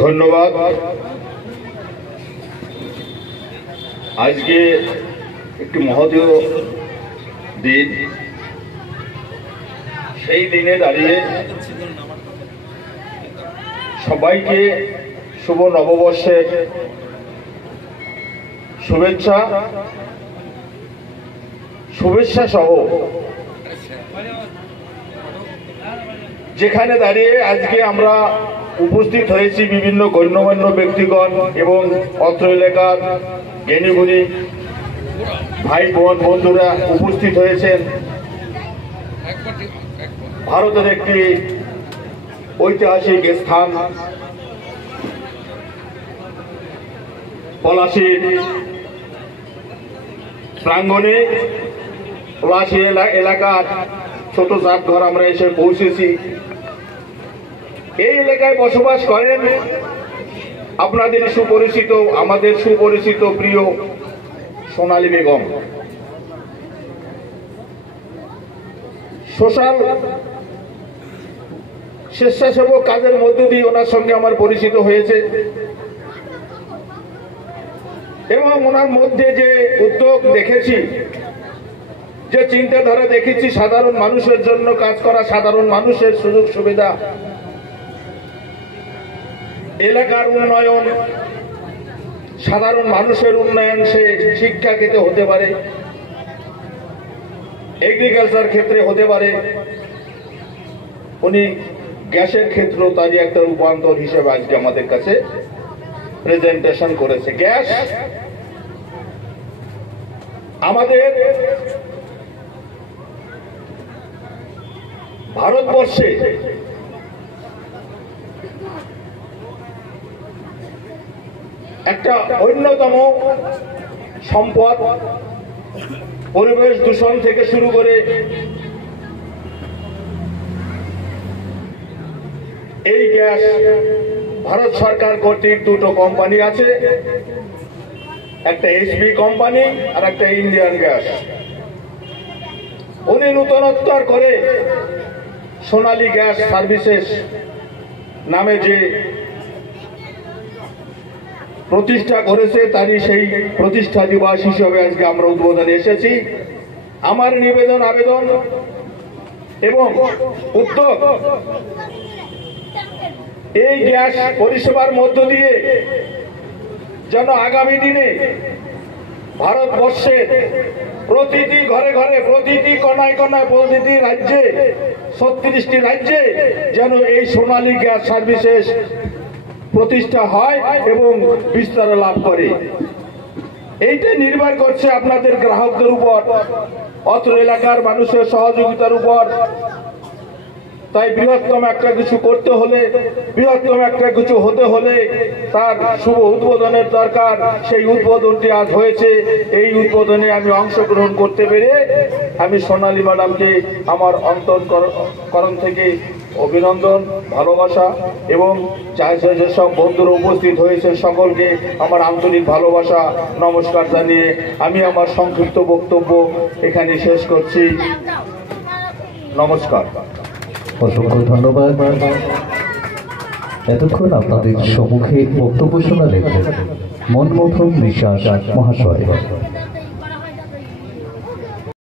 ধন্যবাদ। আজকে একটি মহতীয় দিন। সেই দিনে দাঁড়িয়ে সবাইকে শুভ নববর্ষের শুভেচ্ছা সহ যেখানে দাঁড়িয়ে আজকে আমরা উপস্থিত হয়েছি বিভিন্ন গণ্যমান্য ব্যক্তিগণ এবং অত্র এলাকার জ্ঞানীগুণী ভাই বোন বন্ধুরা উপস্থিত হয়েছেন। ভারতের একটি ঐতিহাসিক স্থান পলাশীর প্রাঙ্গণে, পলাশী এলাকার ছোট চাঁদঘর আমরা এসে পৌঁছেছি। এই এলাকায় বসবাস করেন আপনাদের সুপরিচিত, আমাদের সুপরিচিত প্রিয় সোনালী বেগম। সোশ্যাল স্বেচ্ছাসেবক কাজের মধ্য দিয়ে ওনার সঙ্গে আমার পরিচিত হয়েছে এবং ওনার মধ্যে যে উদ্যোগ দেখেছি, যে চিন্তাধারা দেখেছি, সাধারণ মানুষের জন্য কাজ করা, সাধারণ মানুষের সুযোগ সুবিধা, এলাকার উন্নয়ন, সাধারণ মানুষের উন্নয়ন, সে শিক্ষা ক্ষেত্রে হতে পারে, এগ্রিকালচার ক্ষেত্রে হতে পারে। উনি গ্যাসের ক্ষেত্র তারই একটা রূপান্তর হিসেবে আজকে আমাদের কাছে প্রেজেন্টেশন করেছে। গ্যাস আমাদের ভারতবর্ষে একটা অন্যতম সম্পদ। পরিবেশ দূষণ থেকে শুরু করে এই গ্যাস ভারত সরকার কর্তৃক দুটো কোম্পানি আছে, একটা এইচপি কোম্পানি আর একটা ইন্ডিয়ান গ্যাস। উনি নূতনোত্তর করে সোনালী গ্যাস সার্ভিসেস নামে যে প্রতিষ্ঠা করেছে, তারই সেই প্রতিষ্ঠা দিবস হিসেবে আজকে আমরা উদ্বোধনে এসেছি। আমার নিবেদন, আবেদন এবং উদ্যোগ, এই গ্যাস পরিষেবার মধ্য দিয়ে যেন আগামী দিনে ভারতবর্ষের প্রতিটি ঘরে ঘরে, প্রতিটি কোনায় কোনায়, প্রতিটি রাজ্যে, 36টি রাজ্যে যেন এই সোনালী গ্যাস সার্ভিসেস প্রতিষ্ঠা হয় এবং বিস্তার লাভ করে। এইটা নির্ভর করছে আপনাদের গ্রাহকদের উপর, অত্র এলাকার মানুষের সহযোগিতার উপর। তাই বৃহত্তম একটা কিছু করতে হলে, বৃহত্তম একটা কিছু হতে হলে তার শুভ উদ্বোধনের দরকার। সেই উদ্বোধনটি আজ হয়েছে। এই উদ্বোধনে আমি অংশগ্রহণ করতে পেরে আমি সোনালী ম্যাডামকে আমার অন্তঃকরণ থেকে অভিনন্দন, ভালোবাসা এবং যেসব বন্ধুরা উপস্থিত হয়েছে সকলকে আমার আন্তরিক ভালোবাসা, নমস্কার জানিয়ে আমি আমার সংক্ষিপ্ত বক্তব্য এখানে শেষ করছি। নমস্কার। অসংখ্য ধন্যবাদ। এতক্ষণ আপনাদের সম্মুখে বক্তব্য শোনালেন মনমোহন বিশ্বাস মহাশয়।